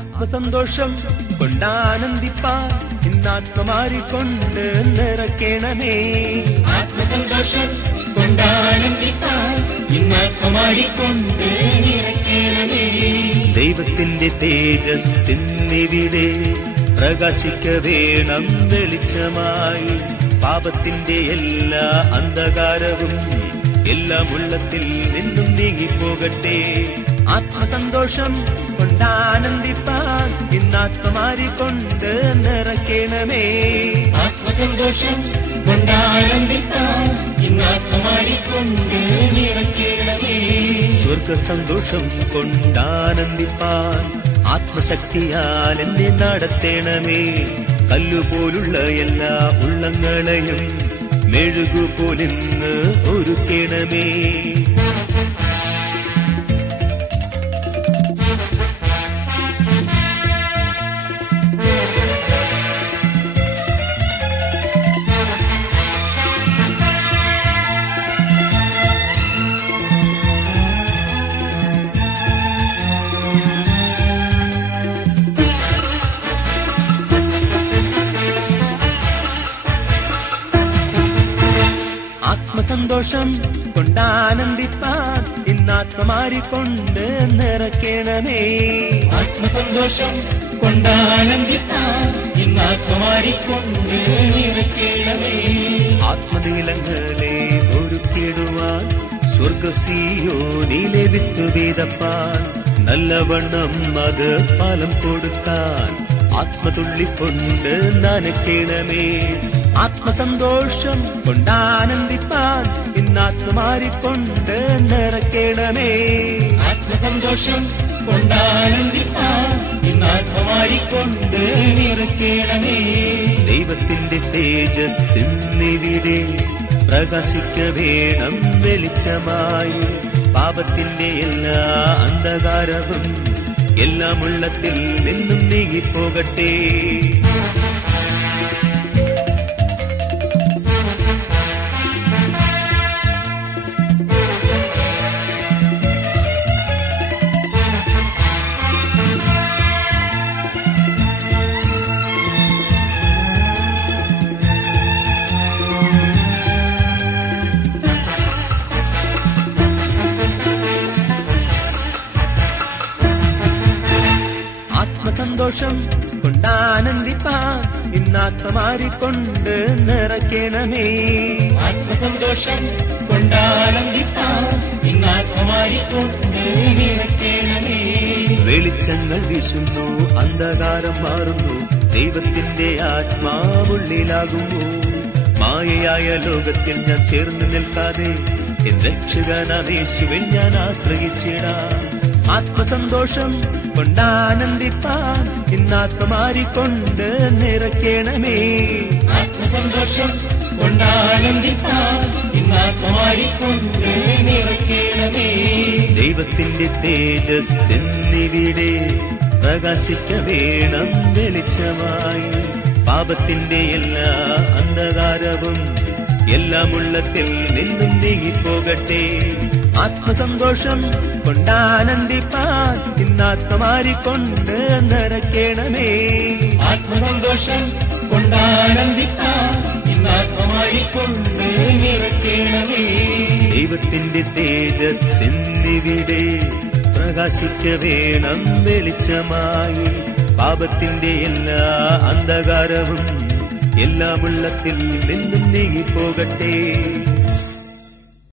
ആത്മസന്തോഷം കൊണ്ടാനന്ദിപ്പാൻ ഇന്നാത്മമാരിക്കൊണ്ട് നിറയ്ക്കണമേ. ആത്മസന്തോഷം കൊണ്ടാനന്ദിപ്പാൻ ഇന്നാത്മമാരിക്കൊണ്ട് നിറയ്ക്കണമേ. ദൈവത്തിന്റെ തേജസ്സിന്നിവിടെ പ്രകാശിക്ക വേണം വെളിച്ചമായി. പാപത്തിന്റെ എല്ലാ അന്ധകാരവും എല്ലാം ഉള്ളത്തിൽ നിന്നും നീങ്ങിപ്പോകട്ടെ. ആത്മസന്തോഷം കൊണ്ടാനന്ദിപ്പാൻ ഇന്നാത്മമാരിക്കൊണ്ട് നിറയ്ക്കണമേ. ആത്മസന്തോഷം കൊണ്ടാനന്ദിപ്പാൻ ഇന്നാത്മമാരിക്കൊണ്ട് നിറയ്ക്കണമേ. സ്വർഗസന്തോഷം കൊണ്ടാനന്ദിപ്പാൻ ആത്മശക്തിയാൽ എന്നെ നടത്തണമേ. കല്ലുപോലുള്ള എല്ലാ ഉള്ളങ്ങളെയും മെഴുകുപോലിന്ന് ഒരുക്കണമേ. ആത്മസന്തോഷം കൊണ്ടാനന്ദിപ്പാൻ ഇന്നാത്മമാരിക്കൊണ്ട് നിറയ്ക്കണമേ. ആത്മസന്തോഷം കൊണ്ടാനന്ദിപ്പാൻ ഇന്നാത്മമാരിക്കൊണ്ട് നിറയ്ക്കണമേ. ആത്മനീലങ്ങളെ ഒരുക്കിടുവാൻ സ്വർഗസിയോനിലെ വിത്ത് വിതപ്പാൻ നല്ലവണ്ണം അത് ഫലം കൊടുക്കാൻ ആത്മതുള്ളിക്കൊണ്ട് നനയ്ക്കണമേ. ആത്മസന്തോഷം കൊണ്ടാനന്ദിപ്പാൻ ഇന്നാത്മമാരിക്കൊണ്ട് നിറയ്ക്കണമേ. ആത്മസന്തോഷം കൊണ്ടാനന്ദിപ്പാൻ ഇന്നാത്മമാരിക്കൊണ്ട് നിറയ്ക്കണമേ. ദൈവത്തിന്റെ തേജസ്സിന്നിവിടെ പ്രകാശിക്ക വേണം വെളിച്ചമായി. പാപത്തിന്റെ എല്ലാ അന്ധകാരവും എല്ലാം ഉള്ളത്തിൽ നിന്നും നീങ്ങിപ്പോകട്ടെ. ആത്മസന്തോഷം കൊണ്ടാനന്ദിപ്പാൻ ഇന്നാത്മമാരിക്കൊണ്ട് നിറയ്ക്കണമേ. ആത്മസന്തോഷം കൊണ്ടാനന്ദിപ്പാൻ ഇന്നാത്മമാരിക്കൊണ്ട് നിറയ്ക്കണമേ. വെളിച്ചങ്ങൾ വീശുന്നു, അന്ധകാരം മാറുന്നു, ദൈവത്തിന്റെ ആത്മാവുള്ളിലാകുന്നു. മായയായ ലോകത്തിൽ ഞാൻ ചേർന്ന് നിൽക്കാതെ എൻ രക്ഷകനാമേശുവിൽ ഞാൻ ആശ്രയിച്ചിടാം. ആത്മസന്തോഷം കൊണ്ടാനന്ദിപ്പാൻ ഇന്നാത്മമാരിക്കൊണ്ട് നിറയ്ക്കണമേ. ആത്മസന്തോഷം കൊണ്ടാനന്ദിപ്പാൻ ഇന്നാത്മമാരിക്കൊണ്ട് നിറയ്ക്കണമേ. ദൈവത്തിന്റെ തേജസ്സിന്നിവിടെ പ്രകാശിക്ക വേണം വെളിച്ചമായി. പാപത്തിന്റെ എല്ലാ അന്ധകാരവും എല്ലാം ഉള്ളത്തിൽ നിന്നും നീങ്ങിപ്പോകട്ടെ. ആത്മസന്തോഷം കൊണ്ടാനന്ദിപ്പാൻ ഇന്നാത്മമാരിക്കൊണ്ട് നിറയ്ക്കണമേ. ആത്മസന്തോഷം കൊണ്ടാനന്ദിപ്പാൻ ഇന്നാത്മമാരിക്കൊണ്ട് നിറയ്ക്കണമേ. ദൈവത്തിന്റെ തേജസ്സിന്നിവിടെ പ്രകാശിക്ക വേണം വെളിച്ചമായി. പാപത്തിന്റെ എല്ലാ അന്ധകാരവും എല്ലാം ഉള്ളത്തിൽ നിന്നും നീങ്ങിപ്പോകട്ടെ.